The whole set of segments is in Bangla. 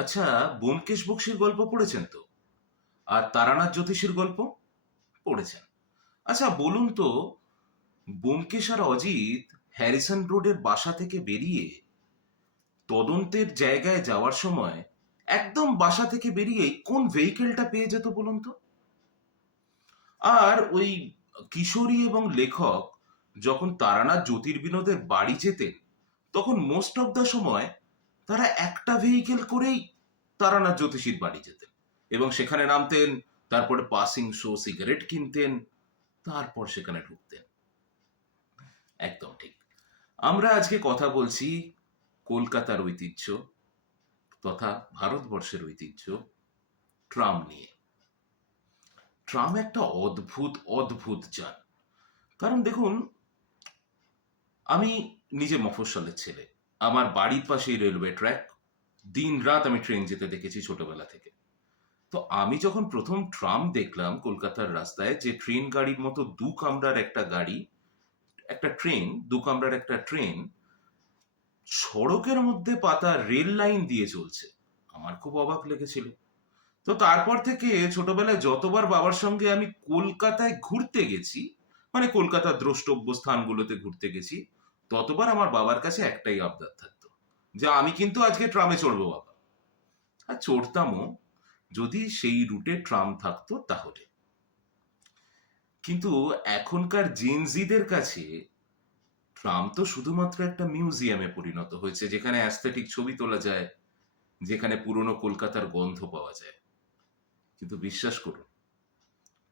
আচ্ছা, ব্যোমকেশ বক্সীর গল্প পড়েছেন তো? আর তারানাথ জ্যোতিষীর গল্প পড়েছেন? আচ্ছা বলুন তো, ব্যোমকেশ আর অজিত হ্যারিসন রোডের বাসা থেকে বেরিয়ে তদন্তের জায়গায় যাওয়ার সময় একদম বাসা থেকে বেরিয়েই কোন ভেহিকেলটা পেয়ে যেত বলুন তো? আর ওই কিশোরী এবং লেখক যখন তারানাথ জ্যোতির্বিনোদের বাড়ি যেতেন, তখন মোস্ট অফ দ্য সময় তারা একটা ভেহিকেল করেই তারানাথ জ্যোতিষীর বাড়ি যেতেন এবং সেখানে নামতেন, তারপরে পাসিং শো সিগারেট কিনতেন, তারপর সেখানে ঢুকতেন। একদম ঠিক। আমরা আজকে কথা বলছি কলকাতার ঐতিহ্য তথা ভারতবর্ষের ঐতিহ্য ট্রাম নিয়ে। ট্রাম একটা অদ্ভুত অদ্ভুত যান। কারণ দেখুন, আমি নিজে মফস্বলের ছেলে। আমার বাড়ির পাশেই রেলওয়ে ট্র্যাক। দিন রাত আমি ট্রেন যেতে দেখেছি ছোটবেলা থেকে। তো আমি যখন প্রথম ট্রাম দেখলাম কলকাতার রাস্তায়, যে ট্রেন গাড়ির মতো দু কামরার একটা গাড়ি, একটা ট্রেন, দু কামরার একটা ট্রেন সড়কের মধ্যে পাতা রেল লাইন দিয়ে চলছে, আমার খুব অবাক লেগেছিল। তো তারপর থেকে ছোটবেলায় যতবার বাবার সঙ্গে আমি কলকাতায় ঘুরতে গেছি, মানে কলকাতার দ্রষ্টব্য স্থানগুলোতে ঘুরতে গেছি, ততবার আমার বাবার কাছে একটাই আবদার থাকতো, যে আমি কিন্তু আজকে ট্রামে চড়বো বাবা। আর চড়তামও, যদি সেই রুটে ট্রাম থাকতো তাহলে। কিন্তু এখনকার জেনজিদের কাছে ট্রাম তো শুধুমাত্র একটা মিউজিয়ামে পরিণত হয়েছে, যেখানে অ্যাস্থেটিক ছবি তোলা যায়, যেখানে পুরনো কলকাতার গন্ধ পাওয়া যায়। কিন্তু বিশ্বাস করুন,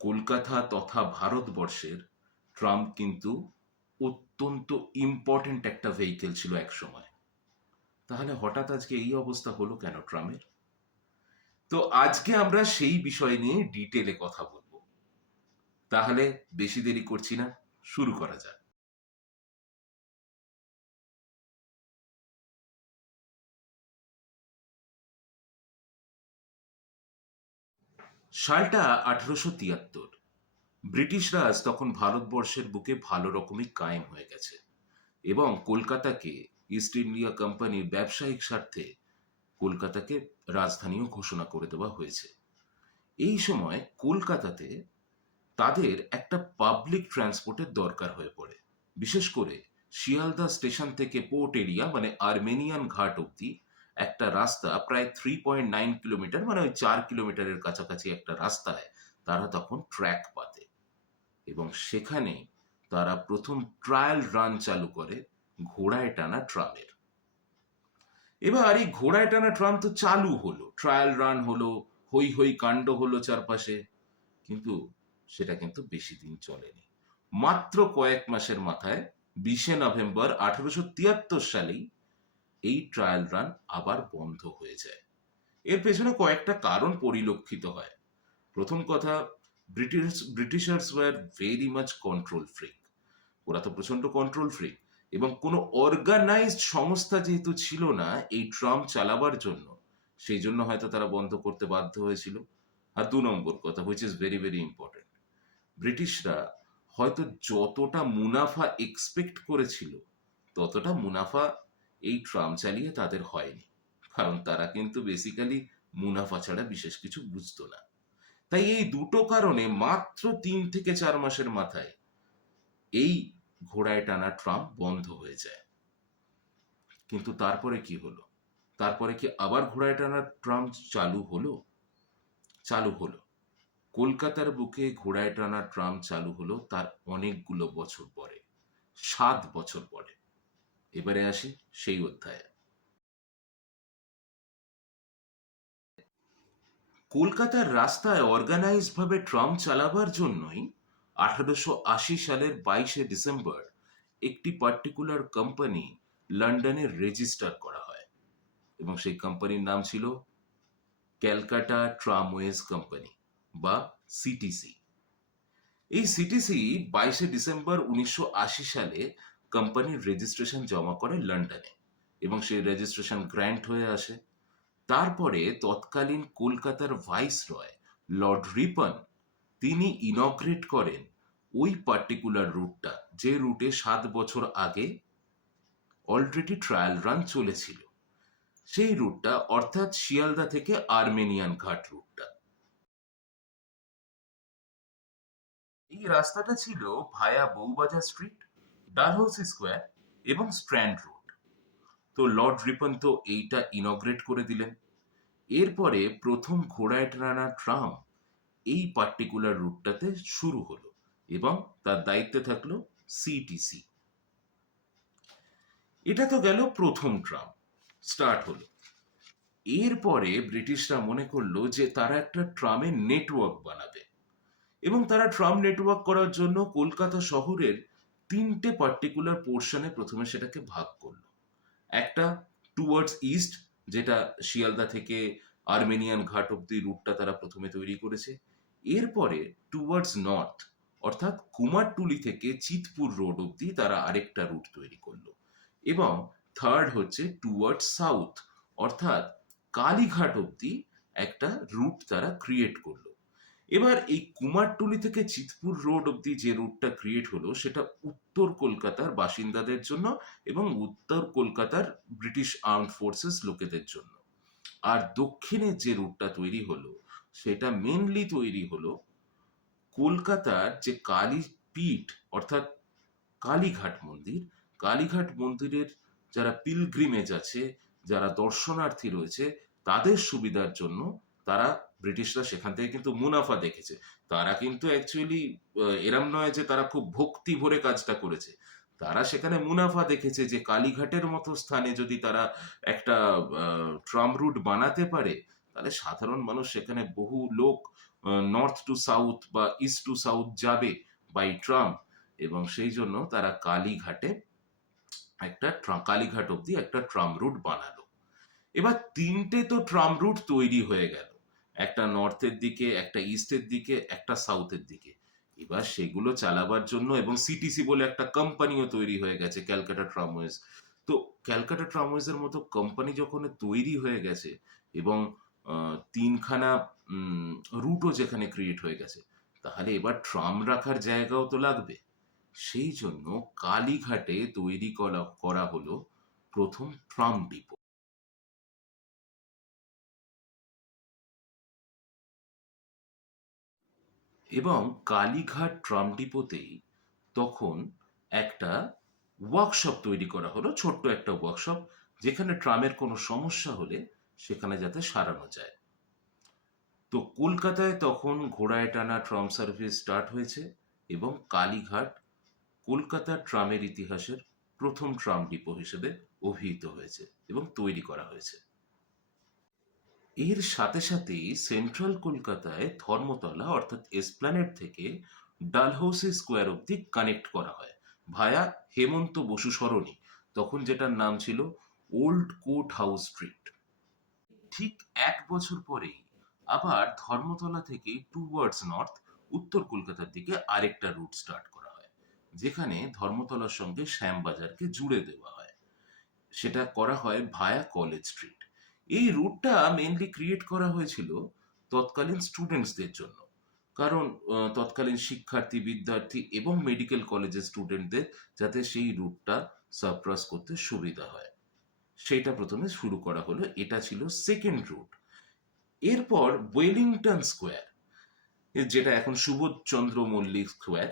কলকাতা তথা ভারতবর্ষের ট্রাম কিন্তু অত্যন্ত ইম্পর্টেন্ট একটা ভেহিকেল ছিল এক সময়। তাহলে হঠাৎ আজকে এই অবস্থা হলো কেন ট্রামের? তো আজকে আমরা সেই বিষয় নিয়ে ডিটেলে কথা বলবো। তাহলে বেশি দেরি করছি না, শুরু করা যাক। সালটা 1873। ব্রিটিশরা আজ তখন ভারতবর্ষের বুকে ভালো রকমই কায়েম হয়ে গেছে এবং কলকাতাকে ইস্ট ইন্ডিয়া কোম্পানির ব্যবসায়িক স্বার্থে কলকাতাকে রাজধানীও ঘোষণা করে দেওয়া হয়েছে। এই সময় কলকাতাতে তাদের একটা পাবলিক ট্রান্সপোর্টের দরকার হয়ে পড়ে। বিশেষ করে শিয়ালদা স্টেশন থেকে পোর্ট এরিয়া মানে আর্মেনিয়ান ঘাট অবধি একটা রাস্তা, প্রায় 3.9 কিলোমিটার, মানে ওই 4 কিলোমিটারের কাছাকাছি একটা রাস্তায় তারা তখন ট্র্যাক পাতে এবং সেখানে তারা প্রথম ট্রায়াল রান চালু করে ঘোড়ায় টানা ট্রামের। এবার এই ঘোড়ায় টানা ট্রাম তো চালু হলো, ট্রায়াল রান হলো, হই হই কাণ্ড হলো চারপাশে, কিন্তু সেটা কিন্তু বেশি দিন চলেনি। মাত্র কয়েক মাসের মাথায় 20শে নভেম্বর 1873 সালেই এই ট্রায়াল রান আবার বন্ধ হয়ে যায়। এর পেছনে কয়েকটা কারণ পরিলক্ষিত হয়। প্রথম কথা, ব্রিটিশার্স were very much control freak. ওরা তো প্রচন্ড কন্ট্রোল ফ্রিক, এবং কোনো অর্গানাইজড সংস্থা যেহেতু ছিল না এই ট্রাম চালাবার জন্য, সেই জন্য হয়তো তারা বন্ধ করতে বাধ্য হয়েছিল। আর 2 নম্বর কথা, which is very very important, ব্রিটিশরা হয়তো যতটা মুনাফা এক্সপেক্ট করেছিল ততটা মুনাফা এই ট্রাম চালিয়ে তাদের হয়নি। কারণ তারা কিন্তু বেসিক্যালি মুনাফা ছাড়া বিশেষ কিছু বুঝতো না। তাই এই দুটো কারণে মাত্র 3 থেকে 4 মাসের মাথায় এই ঘোড়ায় টানা ট্রাম বন্ধ হয়ে যায়। কিন্তু তারপরে কি হলো? তারপরে কি আবার ঘোড়ায় টানা ট্রাম চালু হলো? চালু হলো। কলকাতার বুকে ঘোড়ায় টানা ট্রাম চালু হলো তার অনেকগুলো বছর পরে, 7 বছর পরে। এবারে আসি সেই অধ্যায়ে। কলকাতার রাস্তায় অর্গানাইজড ভাবে ট্রাম চালাবার জন্যই 1880 সালের 22শে ডিসেম্বর একটি পার্টিকুলার কোম্পানি লন্ডনে রেজিস্টার করা হয় এবং সেই কোম্পানির নাম ছিল ক্যালকাটা ট্রামওয়েজ কোম্পানি বা সিটিসি। এই সিটিসি 22শে ডিসেম্বর 1980 সালে কোম্পানির রেজিস্ট্রেশন জমা করে লন্ডনে এবং সেই রেজিস্ট্রেশন গ্র্যান্ট হয়ে আসে। তারপরে তৎকালীন কলকাতার ভাইসরয় লর্ড রিপন, তিনি ইনগ্রেট করেন ওই পার্টিকুলার রুটটা, যে রুটে 7 বছর আগে অলরেডি ট্রায়াল রান চলেছিল। সেই রুটটা, অর্থাৎ শিয়ালদা থেকে আর্মেনিয়ান ঘাট রুটটা। এই রাস্তাটা ছিল ভায়া বউবাজার স্ট্রিট, ডালহৌসি স্কোয়ার এবং স্ট্র্যান্ড রোড। তো লর্ড রিপন তো এইটা ইনগ্রেট করে দিলেন। এরপরে প্রথম ঘোড়ায় টানা ট্রাম এই পার্টিকুলার রুটটাতে শুরু হলো এবং তার দায়িত্বে থাকলো সিটিসি। এটা তো গেল প্রথম ট্রাম স্টার্ট হলো। এরপরে ব্রিটিশরা মনে করলো যে তারা একটা ট্রামের নেটওয়ার্ক বানাবে এবং তারা ট্রাম নেটওয়ার্ক করার জন্য কলকাতা শহরের তিনটে পার্টিকুলার পোর্শনে প্রথমে সেটাকে ভাগ করলো। একটা টুয়ার্ডস ইস্ট, যেটা শিয়ালদা থেকে আর্মেনিয়ান ঘাট অব্দি রুটটা তারা প্রথমে তৈরি করেছে। এরপরে টুয়ার্ডস নর্থ, অর্থাৎ কুমারটুলি থেকে চিতপুর রোড অব্দি তারা আরেকটা রুট তৈরি করলো। এবং থার্ড হচ্ছে টুয়ার্ডস সাউথ, অর্থাৎ কালীঘাট অব্দি একটা রুট তারা ক্রিয়েট করলো। এবার এই কুমারটুলি থেকে চিতপুর রোড অব্দি যে রুটটা ক্রিয়েট হলো সেটা উত্তর কলকাতার বাসিন্দাদের জন্য এবং উত্তর কলকাতার ব্রিটিশ আর্মড ফোর্সেস লোকেদের জন্য। আর দক্ষিণে যে রুটটা তৈরি হলো সেটা মেনলি তৈরি হলো কলকাতার যে কালীপীঠ, অর্থাৎ কালীঘাট মন্দির, কালীঘাট মন্দিরের যারা পিলগ্রিমেজ আছে, যারা দর্শনার্থী রয়েছে, তাদের সুবিধার জন্য তারা, ব্রিটিশরা সেখান থেকে কিন্তু মুনাফা দেখেছে। তারা কিন্তু অ্যাকচুয়ালি এরম নয় যে তারা খুব ভক্তি ভরে কাজটা করেছে। তারা সেখানে মুনাফা দেখেছে যে কালীঘাটের মতো স্থানে যদি তারা একটা ট্রাম রুট বানাতে পারে, তাহলে সাধারণ মানুষ সেখানে বহু লোক নর্থ টু সাউথ বা ইস্ট টু সাউথ যাবে বাই ট্রাম। এবং সেই জন্য তারা কালীঘাটে একটা কালীঘাট অব্দি একটা ট্রাম রুট বানালো। এবার তিনটে তো ট্রাম রুট তৈরি হয়ে গেল, একটা নর্থের দিকে, একটা ইস্টের দিকে, একটা সাউথের দিকে। এবার সেগুলো চালাবার জন্য, এবং সিটিসি বলে একটা কোম্পানিও তৈরি হয়ে গেছে, ক্যালকাটা ট্রামওয়েজ। তো ক্যালকাটা ট্রামওয়েজের মতো কোম্পানি যখন তৈরি হয়ে গেছে এবং তিনখানা রুটও যেখানে ক্রিয়েট হয়ে গেছে, তাহলে এবার ট্রাম রাখার জায়গাও তো লাগবে। সেই জন্য কালীঘাটে তৈরি করা হলো প্রথম ট্রাম ডিপো। এবং কালীঘাট ট্রাম ডিপোতেই তখন একটা ওয়ার্কশপ তৈরি করা হলো, ছোট্ট একটা ওয়ার্কশপ, যেখানে ট্রামের কোনো সমস্যা হলে সেখানে যাতে সারানো যায়। তো কলকাতায় তখন ঘোড়ায় টানা ট্রাম সার্ভিস স্টার্ট হয়েছে এবং কালীঘাট কলকাতার ট্রামের ইতিহাসের প্রথম ট্রাম ডিপো হিসেবে অভিহিত হয়েছে এবং তৈরি করা হয়েছে। এর সাথে সাথেই সেন্ট্রাল কলকাতায় ধর্মতলা অর্থাৎ এসপ্ল্যানেড থেকে ডালহৌসি স্কোয়ার অব্দি কানেক্ট করা হয় ভায়া হেমন্ত বসু সরণি, তখন যেটার নাম ছিল ওল্ড কোর্ট হাউস স্ট্রিট। ঠিক এক বছর পরেই আবার ধর্মতলা থেকে টুয়ার্ডস নর্থ, উত্তর কলকাতার দিকে আরেকটা রুট স্টার্ট করা হয়, যেখানে ধর্মতলার সঙ্গে শ্যামবাজারকে জুড়ে দেওয়া হয়। সেটা করা হয় ভায়া কলেজ স্ট্রিট। এই রুটটা মেনলি ক্রিয়েট করা হয়েছিল তৎকালীন স্টুডেন্টসদের জন্য, কারণ তৎকালীন শিক্ষার্থী, বিদ্যার্থী এবং মেডিকেল কলেজের স্টুডেন্টদের যাতে সেই রুটটা সারপ্রাস করতে সুবিধা হয়, সেইটা প্রথমে শুরু করা হলো। এটা ছিল সেকেন্ড রুট। এরপর ওয়েলিংটন স্কোয়ার, যেটা এখন সুবোধচন্দ্র মল্লিক স্কোয়ার,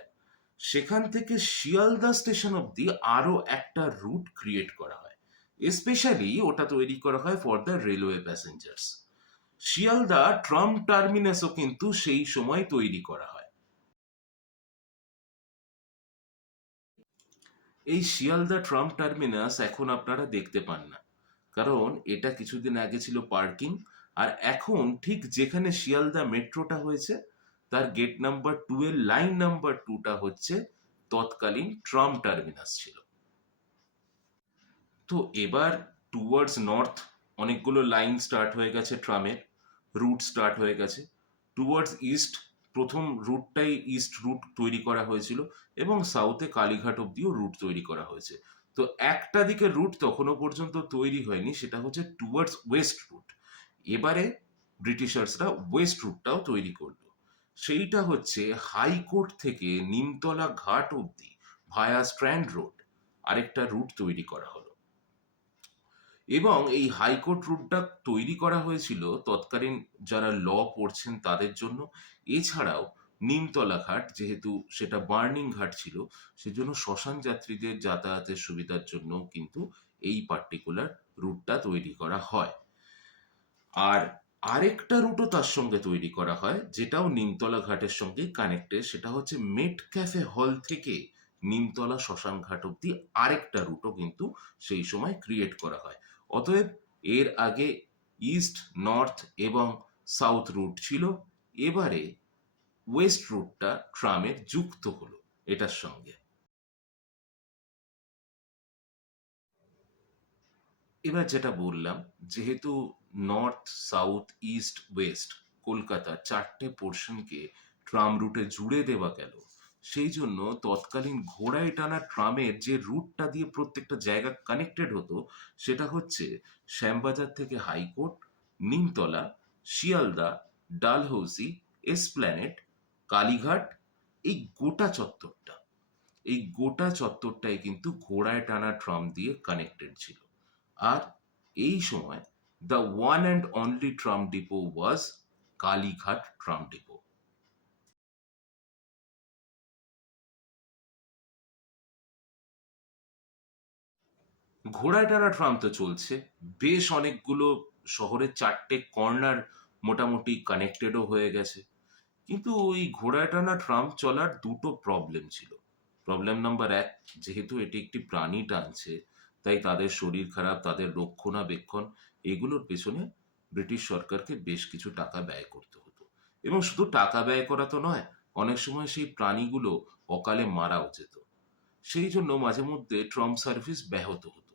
সেখান থেকে শিয়ালদা স্টেশন অব্দি আরো একটা রুট ক্রিয়েট করা হয়। স্পেশালি ওটা তৈরি করা হয় for the railway passengers. Sealdah tram টার্মিনাসও কিন্তু সেই সময় তৈরি করা হয়। এই শিয়ালদা ট্রাম টার্মিনাস এখন আপনারা দেখতে পান না, কারণ এটা কিছুদিন আগে ছিল পার্কিং। আর এখন ঠিক যেখানে শিয়ালদা মেট্রোটা হয়েছে তার গেট নাম্বার 2 এর লাইন নাম্বার 2টা হচ্ছে তৎকালীন ট্রাম টার্মিনাস ছিল। তো এবার টুয়ার্ডস নর্থ অনেকগুলো লাইন স্টার্ট হয়ে গেছে, ট্রামের রুট স্টার্ট হয়ে গেছে। টুয়ার্ডস ইস্ট প্রথম রুটটাই ইস্ট রুট তৈরি করা হয়েছিল এবং সাউথে কালীঘাট অব্দিও রুট তৈরি করা হয়েছে। তো একটা দিকে রুট তখনও পর্যন্ত তৈরি হয়নি, সেটা হচ্ছে টুয়ার্ডস ওয়েস্ট রুট। এবারে ব্রিটিশার্সরা ওয়েস্ট রুটটাও তৈরি করলো। সেইটা হচ্ছে হাইকোর্ট থেকে নিমতলা ঘাট অব্দি ভায়া স্ট্র্যান্ড রোড আরেকটা রুট তৈরি করা হলো। এবং এই হাইকোর্ট রুটটা তৈরি করা হয়েছিল তৎকালীন যারা ল পড়ছেন তাদের জন্য। এছাড়াও নিমতলা ঘাট, যেহেতু সেটা বার্নিং ঘাট ছিল, সেজন্য শ্মশান যাত্রীদের যাতায়াতের সুবিধার জন্য কিন্তু এই পার্টিকুলার রুটটা তৈরি করা হয়। আর আরেকটা রুটও তার সঙ্গে তৈরি করা হয়, যেটাও নিমতলা ঘাটের সঙ্গে কানেক্টেড, সেটা হচ্ছে মেট ক্যাফে হল থেকে নিমতলা শ্মশান ঘাট অব্দি আরেকটা রুটও কিন্তু সেই সময় ক্রিয়েট করা হয়। অতএব এর আগে ইস্ট, নর্থ এবং সাউথ রুট ছিল, এবারে ওয়েস্ট রুটটা ট্রামের যুক্ত হলো এটার সঙ্গে। এবার যেটা বললাম, যেহেতু north, south, east, West Kolkata চারটে পোর্শনকে ট্রাম রুটে জুড়ে দেওয়া গেল, সেই জন্য তৎকালীন ঘোড়ায় টানা ট্রামের যে রুটটা দিয়ে প্রত্যেকটা জায়গা কানেক্টেড হতো, সেটা হচ্ছে শ্যামবাজার থেকে হাইকোর্ট, নিমতলা, শিয়ালদা, ডালহৌসি, এসপ্ল্যানেড, কালীঘাট, এই গোটা চত্বরটা, এই গোটা চত্বরটাই কিন্তু ঘোড়ায় টানা ট্রাম দিয়ে কানেক্টেড ছিল। আর এই সময় the one and only tram depot was Kalighat tram depot. ঘোড়ায় টানা ট্রাম তো চলছে, বেশ অনেকগুলো শহরের চারটে কর্নার মোটামুটি কানেক্টেডও হয়ে গেছে। কিন্তু ওই ঘোড়ায় টানা ট্রাম চলার দুটো প্রবলেম ছিল। প্রবলেম নাম্বার এক, যেহেতু এটি একটি প্রাণী টানছে, তাই তাদের শরীর খারাপ, তাদের রক্ষণাবেক্ষণ, এগুলোর পেছনে ব্রিটিশ সরকারকে বেশ কিছু টাকা ব্যয় করতে হতো। এবং শুধু টাকা ব্যয় করা তো নয়, অনেক সময় সেই প্রাণীগুলো অকালে মারাও যেত। সেই জন্য মাঝে মধ্যে ট্রাম সার্ভিস ব্যাহত হতো।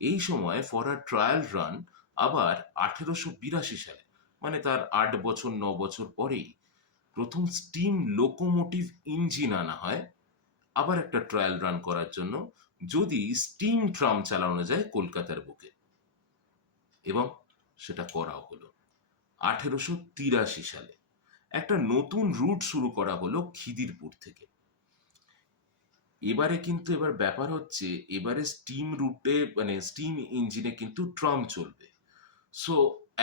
এই সময় ফর আ ট্রায়াল রান আবার 1882 সালে, মানে তার 8 বছর 9 বছর পরেই, প্রথম স্টিম লোকোমোটিভ ইঞ্জিন আনা হয় আবার একটা ট্রায়াল রান করার জন্য, যদি স্টিম ট্রাম চালানো যায় কলকাতার বুকে। এবং সেটা করাও হলো 1883 সালে। একটা নতুন রুট শুরু করা হলো খিদিরপুর থেকে। এবার ব্যাপার হচ্ছে, এবারে স্টিম রুটে মানে স্টিম ইঞ্জিনে কিন্তু ট্রাম চলবে। সো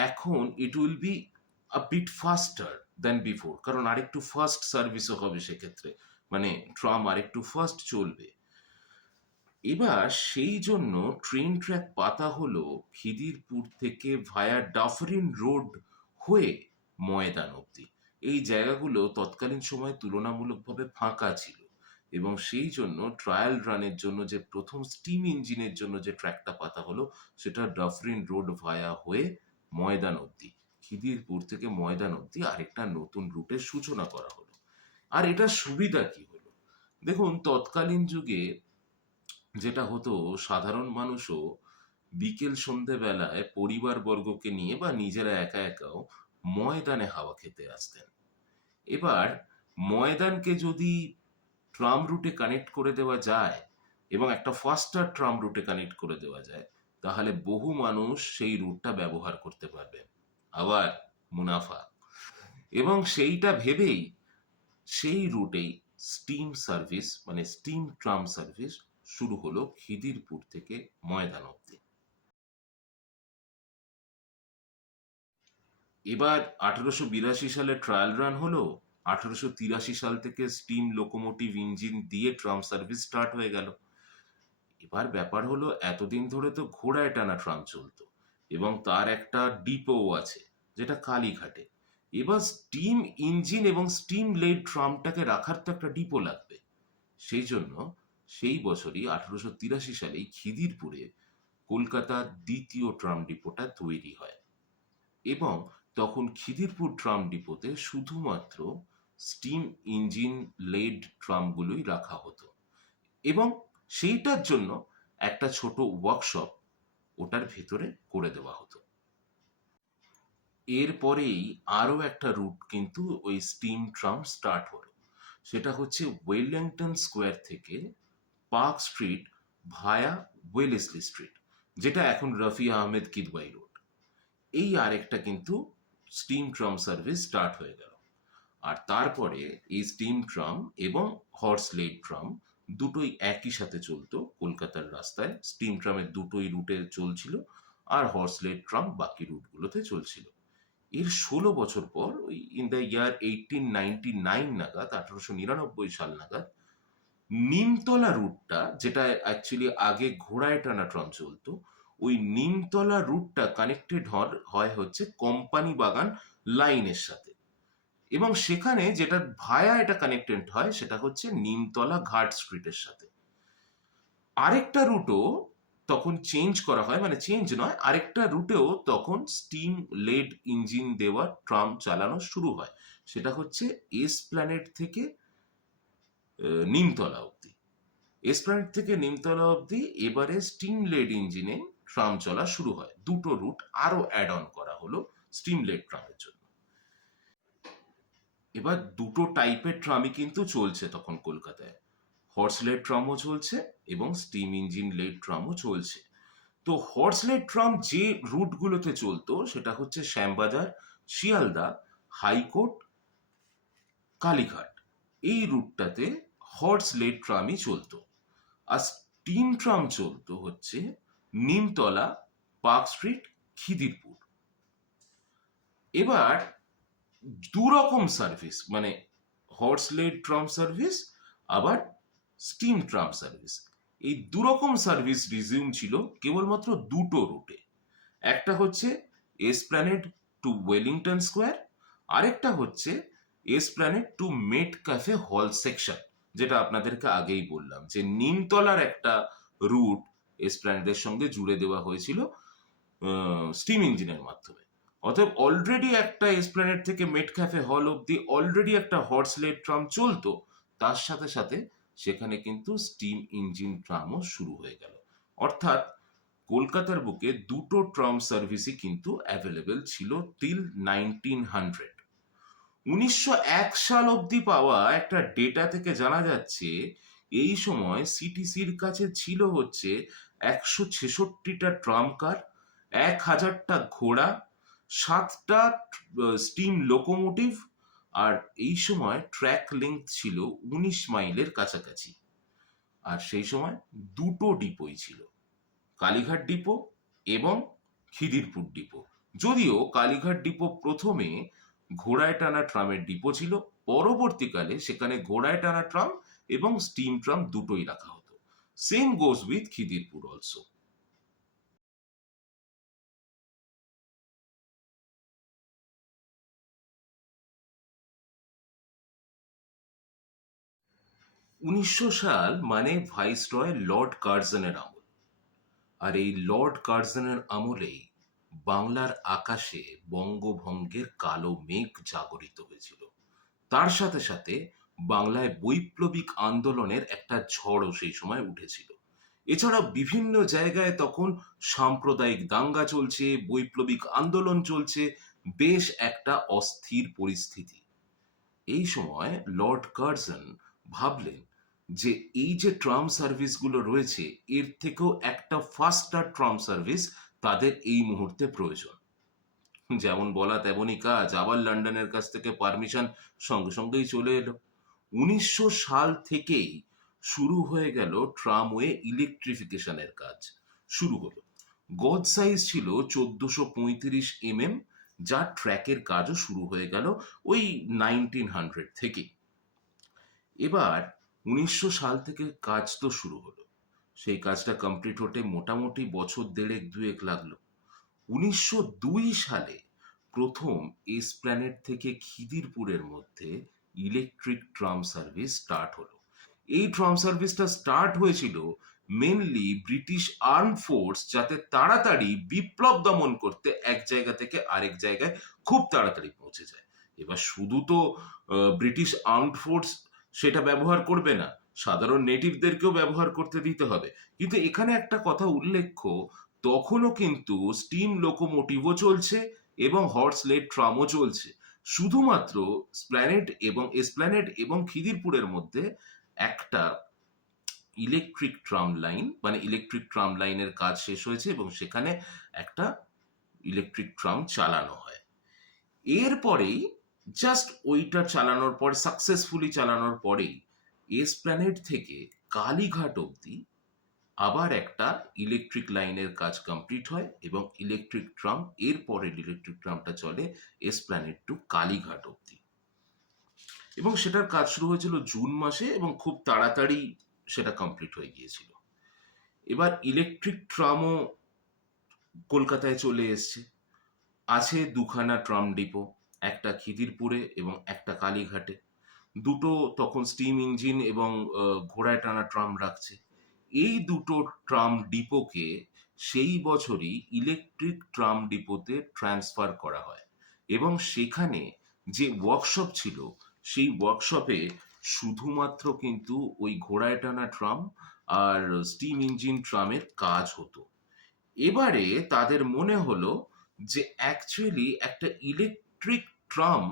এখন it will be a bit faster than before, কারণ আরেকটু ফাস্ট সার্ভিসও হবে সেক্ষেত্রে, মানে ট্রাম আরেকটু ফাস্ট চলবে। এবার সেই জন্য ট্রেন ট্র্যাক পাতা হলো খিদিরপুর থেকে ভায়া ডাফরিন রোড হয়ে ময়দান অবধি। এই জায়গাগুলো তৎকালীন সময়ে তুলনামূলকভাবে ফাঁকা ছিল, এবং সেই জন্য ট্রায়াল রানের জন্য যে প্রথম স্টিম ইঞ্জিনের জন্য যে ট্র্যাকটা পাতা হলো, সেটা ডাফরিন রোড ভায়া হয়ে ময়দান অবধি। খিদিরপুর থেকে ময়দান অবধি আরেকটা নতুন রুটের সূচনা করা হলো। আর এটার সুবিধা কি হলো? দেখুন, তৎকালীন যুগে যেটা হতো, সাধারণ মানুষও বিকেল সন্ধেবেলায় পরিবারবর্গকে নিয়ে বা নিজেরা একা একাও ময়দানে হাওয়া খেতে আসতেন। এবার ময়দানকে যদি ট্রাম রুটে কানেক্ট করে দেওয়া যায় এবং একটা ফাস্টার ট্রাম রুটে কানেক্ট করে দেওয়া যায়, তাহলে বহু মানুষ সেই রুটটা ব্যবহার করতে পারবে, আবার মুনাফা। এবং সেইটা ভেবেই সেই রুটেই স্টিম সার্ভিস মানে স্টিম ট্রাম সার্ভিস শুরু হলো খিদিরপুর থেকে ময়দান অব্দি। এবার 1882 সালে ট্রায়াল রান হলো, 1883 সাল থেকে স্টিম লোকোমোটিভ ইঞ্জিন দিয়ে ট্রাম সার্ভিস স্টার্ট হয়ে গেল। এবার ব্যাপার হলো, এতদিন ধরে তো ঘোড়ায় টানা ট্রাম চলতো এবং তার একটা ডিপো আছে যেটা কালীঘাটে। এবার স্টিম ইঞ্জিন এবং স্টিম লেড ট্রামটাকে রাখার তো একটা ডিপো লাগবে। সেই জন্য সেই বছরই 1883 সালেই খিদিরপুরে কলকাতার দ্বিতীয় ট্রাম ডিপোটা তৈরি হয়। এবং তখন খিদিরপুর ট্রাম ডিপোতে শুধুমাত্র স্টিম ইঞ্জিন লেড ট্রামগুলোই রাখা হতো, এবং সেইটার জন্য একটা ছোট ওয়ার্কশপ ওটার ভেতরে করে দেওয়া হতো। এরপরেই আরো একটা রুট কিন্তু ওই স্টিম ট্রাম স্টার্ট হলো, সেটা হচ্ছে ওয়েলিংটন স্কোয়ার থেকে পার্ক স্ট্রিট ভায়া ওয়েলেসলি স্ট্রিট, যেটা এখন রফি আহমেদ কিদওয়াই রোড। এই আরেকটা কিন্তু স্টিম ট্রাম সার্ভিস স্টার্ট হয়ে গেল। আর তারপরে এই স্টিম ট্রাম এবং হর্স লেড ট্রাম দুটোই একই সাথে চলতো কলকাতার রাস্তায়। স্টিম ট্রামের দুটোই রুটে চলছিল, আর হর্সলেড ট্রাম বাকি রুটগুলোতে চলছিল। এর 16 বছর পর ওই ইন দ্য ইয়ার 1899 নাগাদ, 1899 সাল নাগাদ, নিমতলা রুটটা, যেটা অ্যাকচুয়ালি আগে ঘোড়ায় টানা ট্রাম চলতো, ওই নিমতলা রুটটা কানেক্টেড হয় হচ্ছে কোম্পানি বাগান লাইনের সাথে, এবং সেখানে যেটা ভায়া এটা কানেক্টেড হয় সেটা হচ্ছে নিমতলা ঘাট স্ট্রিটের সাথে। আরেকটা রুটও তখন চেঞ্জ করা হয়, মানে চেঞ্জ নয়, আরেকটা রুটেও তখন স্টিম লেড ইঞ্জিন দেওয়া ট্রাম চালানো শুরু হয়। সেটা হচ্ছে এসপ্ল্যানেড থেকে নিমতলা অবধি। এসপ্ল্যানেড থেকে নিমতলা অবধি এবারে স্টিম লেড ইঞ্জিনে ট্রাম চলা শুরু হয়। দুটো রুট আরো অ্যাড অন করা হলো স্টিম লেড ট্রামের জন্য। এবার দুটো টাইপের ট্রামই কিন্তু চলছে তখন কলকাতায়, হর্স লেড ট্রামও চলছে এবং স্টিম ইঞ্জিন লেড ট্রামও চলছে। তো হর্স লেড ট্রাম যে রুটগুলোতে চলতো সেটা হচ্ছে শ্যামবাজার, শিয়ালদা, হাইকোর্ট, কালীঘাট, এই রুটটাতে হর্স লেড ট্রামই চলতো। আর স্টিম ট্রাম চলতো হচ্ছে নিমতলা, পার্ক স্ট্রিট, খিদিরপুর। এবার দুরকম সার্ভিস, মানে হর্স লেড ট্রাম সার্ভিস আবার স্টিম ট্রাম সার্ভিস, এই দুরকম সার্ভিস রিজিউম ছিল কেবলমাত্র দুটো রুটে। একটা হচ্ছে এসপ্ল্যানেড টু ওয়েলিংটন স্কোয়ার, আরেকটা হচ্ছে এসপ্ল্যানেড টু মেট ক্যাফে হল সেকশন, যেটা আপনাদেরকে আগেই বললাম যে নিমতলার একটা রুট এসপ্ল্যানেডের সঙ্গে জুড়ে দেওয়া হয়েছিল স্টিম ইঞ্জিনের মাধ্যমে। অতএব অলরেডি একটা এসপ্ল্যানেড থেকে মেট ক্যাফে হল অব্দি অলরেডি একটা হর্স লেড ট্রাম চলতো, তার সাথে সাথে সেখানে কিন্তু স্টিম ইঞ্জিন ট্রামও শুরু হয়ে গেল। অর্থাৎ কলকাতার বুকে দুটো ট্রাম সার্ভিসই কিন্তু অ্যাভেলেবেল ছিল টিল 1900। 1901 সাল অবধি পাওয়া একটা ডেটা থেকে জানা যাচ্ছে এই সময় সিটিসির কাছে ছিল হচ্ছে 166টা ট্রাম কার, 1000টা ঘোড়া, 7টা স্টিম লোকোমোটিভ, আর এই সময় ট্র্যাক লেংথ ছিল 19 মাইলের কাছাকাছি। আর সেই সময় দুটো ডিপোই ছিল, কালীঘাট ডিপো এবং খিদিরপুর ডিপো। যদিও কালীঘাট ডিপো প্রথমে ঘোড়ায় টানা ট্রামের ডিপো ছিল, পরবর্তীকালে সেখানে ঘোড়ায় টানা ট্রাম এবং স্টিম ট্রাম দুটোই রাখা হতো। Same goes with Khidirpur also. 1900 সাল মানে ভাইসরয় লর্ড কার্জনের আমল। আর এই লর্ড কার্জনের আমলেই বাংলার আকাশে বঙ্গভঙ্গের কালো মেঘ জাগরিত হয়েছিল। তার সাথে সাথে বাংলায় বৈপ্লবিক আন্দোলনের একটা ঝড়ও সেই সময় উঠেছিল। এছাড়া বিভিন্ন জায়গায় তখন সাম্প্রদায়িক দাঙ্গা চলছে, বৈপ্লবিক আন্দোলন চলছে, বেশ একটা অস্থির পরিস্থিতি। এই সময় লর্ড কার্জন ভাবলেন যে এই যে ট্রাম সার্ভিসগুলো রয়েছে এর থেকেও একটা ফাস্টার ট্রাম সার্ভিস তাদের এই মুহূর্তে প্রয়োজন। যেমন বলা তেমনই কাজ, আবার লন্ডনের কাছ থেকে পারমিশন সঙ্গে সঙ্গেই চলে এলো। 1900 সাল থেকেই শুরু হয়ে গেল ট্রামওয়ে ইলেকট্রিফিকেশনের কাজ শুরু হলো। গজ সাইজ ছিল 1435 mm, যা ট্র্যাকের কাজও শুরু হয়ে গেল ওই 1900 থেকে। এবার 1900 সাল থেকে কাজ তো শুরু হলো, সেই কাজটা কমপ্লিট হতে মোটামুটি বছর দেড়েক দুয়েক লাগলো। 1902 সালে প্রথম এসপ্ল্যানেড থেকে খিদিরপুরের মধ্যে ইলেকট্রিক ট্রাম সার্ভিস স্টার্ট হলো। এই ট্রাম সার্ভিসটা স্টার্ট হয়েছিল মেনলি ব্রিটিশ আর্ম ফোর্স যাতে তাড়াতাড়ি বিপ্লব দমন করতে এক জায়গা থেকে আরেক জায়গায় খুব তাড়াতাড়ি পৌঁছে যায়। এবার শুধু তো ব্রিটিশ আর্মড ফোর্স সেটা ব্যবহার করবে না, সাধারণ নেটিভদেরকেও ব্যবহার করতে দিতে হবে। কিন্তু এখানে একটা কথা উল্লেখ্য, তখনও কিন্তু স্টিম লোকোমোটিভও চলছে এবং হর্স লেড ট্রামও চলছে। শুধুমাত্র এসপ্ল্যানেড এবং খিদিরপুরের মধ্যে একটা ইলেকট্রিক ট্রাম লাইন, মানে ইলেকট্রিক ট্রাম লাইনের কাজ শেষ হয়েছে এবং সেখানে একটা ইলেকট্রিক ট্রাম চালানো হয়। এরপরেই জাস্ট ওইটা চালানোর পর, সাকসেসফুলি চালানোর পরেই এসপ্ল্যানেড থেকে কালীঘাট অবধি আবার একটা ইলেকট্রিক লাইনের কাজ কমপ্লিট হয় এবং ইলেকট্রিক ট্রাম, এর পরের ইলেকট্রিক ট্রামটা চলে এসপ্ল্যানেড টু কালীঘাট অব্দি, এবং সেটার কাজ শুরু হয়েছিল জুন মাসে এবং খুব তাড়াতাড়ি সেটা কমপ্লিট হয়ে গিয়েছিল। এবার ইলেকট্রিক ট্রামও কলকাতায় চলে এসছে। আছে দুখানা ট্রাম ডিপো, একটা খিদিরপুরে এবং একটা কালীঘাটে। দুটো তখন স্টিম ইঞ্জিন এবং ঘোড়ায় টানা ট্রাম রাখছে। এই দুটো ট্রাম ডিপোকে সেই বছরই ইলেকট্রিক ট্রাম ডিপোতে ট্রান্সফার করা হয় এবং সেখানে যে ওয়ার্কশপ ছিল সেই ওয়ার্কশপে শুধুমাত্র কিন্তু ওই ঘোড়ায় টানা ট্রাম আর স্টিম ইঞ্জিন ট্রামের কাজ হতো। এবারে তাদের মনে হলো যে অ্যাকচুয়ালি একটা ইলেকট্রিক ট্রাম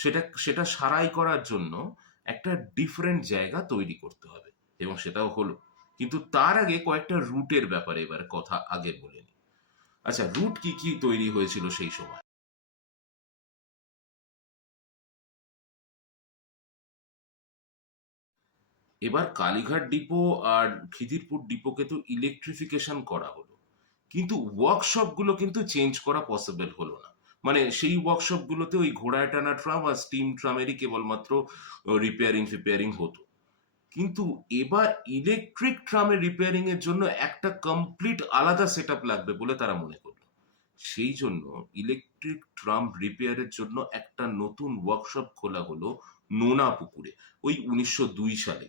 সেটা সেটা সারাই করার জন্য একটা ডিফারেন্ট জায়গা তৈরি করতে হবে, এবং সেটাও হলো। কিন্তু তার আগে কয়েকটা রুটের ব্যাপারে এবার কথা আগে বলে নিই। আচ্ছা, রুট কি কি তৈরি হয়েছিল সেই সময়? এবার কালীঘাট ডিপো আর খিদিরপুর ডিপোকে তো ইলেকট্রিফিকেশন করা হলো, কিন্তু ওয়ার্কশপগুলো কিন্তু চেঞ্জ করা পসিবল হলো না। মানে সেই ওয়ার্কশপগুলোতে ওই ঘোড়ায় টানা ট্রাম আর স্টিম ট্রামেরই কেবলমাত্র রিপেয়ারিং হতো। কিন্তু এবার ইলেকট্রিক ট্রামের রিপেয়ারিং এর জন্য একটা কমপ্লিট আলাদা সেট লাগবে বলে তারা মনে করলো। সেই জন্য ইলেকট্রিক ট্রাম রিপেয়ারের জন্য একটা নতুন ওয়ার্কশপ খোলা হলো নোনা পুকুরে, ওই 1902 সালে,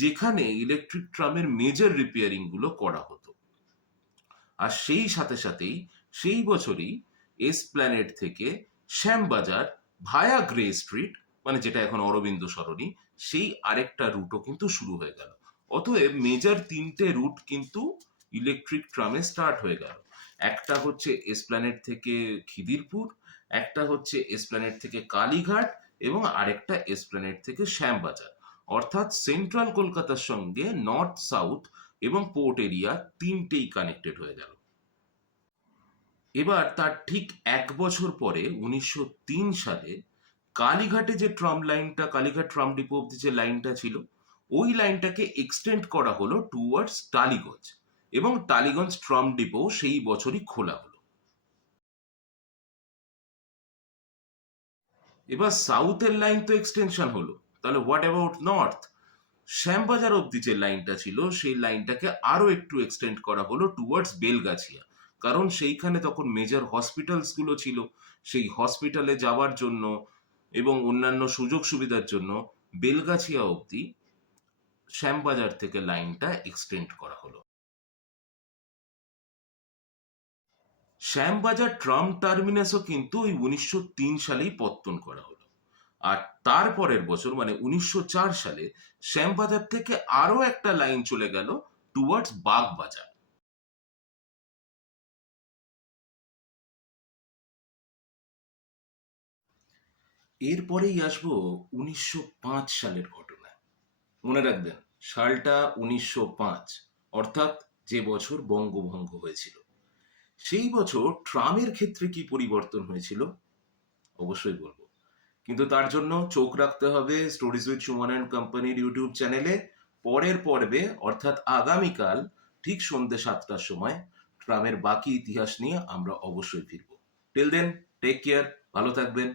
যেখানে ইলেকট্রিক ট্রামের মেজর রিপেয়ারিং গুলো করা হতো। আর সেই সাথে সাথেই সেই বছরই এসপ্ল্যানেড থেকে শ্যামবাজার ভায়া গ্রে স্ট্রিট, মানে যেটা এখন অরবিন্দ সরণি, সেই আরেকটা রুটও কিন্তু শুরু হয়ে গেল। অতএব মেজর তিনটে রুট কিন্তু ইলেকট্রিক ট্রামে স্টার্ট হয়ে গেল। একটা হচ্ছে এসপ্ল্যানেড থেকে খিদিরপুর, একটা হচ্ছে এসপ্ল্যানেড থেকে কালীঘাট, এবং আরেকটা এসপ্ল্যানেড থেকে শ্যামবাজার। অর্থাৎ সেন্ট্রাল কলকাতার সঙ্গে নর্থ সাউথ এবং পোর্ট এরিয়া তিনটেই কানেক্টেড হয়ে গেল। এবার তার ঠিক এক বছর পরে 1903 সালে কালীঘাটে যে ট্রাম লাইনটা, কালীঘাট ট্রাম ডিপো অব্দি যে লাইনটা ছিল, ওই লাইনটাকে এক্সটেন্ড করা হলো টুয়ার্ডস টালিগঞ্জ, এবং টালিগঞ্জ ট্রাম ডিপো সেই বছরই খোলা হলো। এবার সাউথের লাইন তো এক্সটেনশন হলো, তাহলে হোয়াট অ্যাবাউট নর্থ? শ্যামবাজার অব্দি যে লাইনটা ছিল সেই লাইনটাকে আরো একটু এক্সটেন্ড করা হলো টুয়ার্ডস বেলগাছিয়া, কারণ সেইখানে তখন মেজর হসপিটালস গুলো ছিল। সেই হসপিটালে যাওয়ার জন্য এবং অন্যান্য সুযোগ সুবিধার জন্য বেলগাছিয়া অব্দি শ্যামবাজার থেকে লাইনটা এক্সটেন্ড করা হলো। শ্যামবাজার ট্রাম টার্মিনাসও কিন্তু ওই 1903 সালেই পত্তন করা হলো। আর তারপরের বছর মানে 1904 সালে শ্যামবাজার থেকে আরো একটা লাইন চলে গেল টুয়ার্ডস বাগবাজার। এরপরেই আসবো 1905 সালের ঘটনা। মনে রাখবেন, সালটা 1905, অর্থাৎ যে বছর বঙ্গভঙ্গ হয়েছিল। সেই বছর ট্রামের ক্ষেত্রে কি পরিবর্তন হয়েছিল অবশ্যই বলবো, কিন্তু তার জন্য চোখ রাখতে হবে স্টোরিজ উইথ সুমন অ্যান্ড কোম্পানির ইউটিউব চ্যানেলে। পরের পর্বে অর্থাৎ আগামীকাল ঠিক সন্ধ্যে 7টার সময় ট্রামের বাকি ইতিহাস নিয়ে আমরা অবশ্যই ফিরবো। টিল দেন, টেক কেয়ার, ভালো থাকবেন।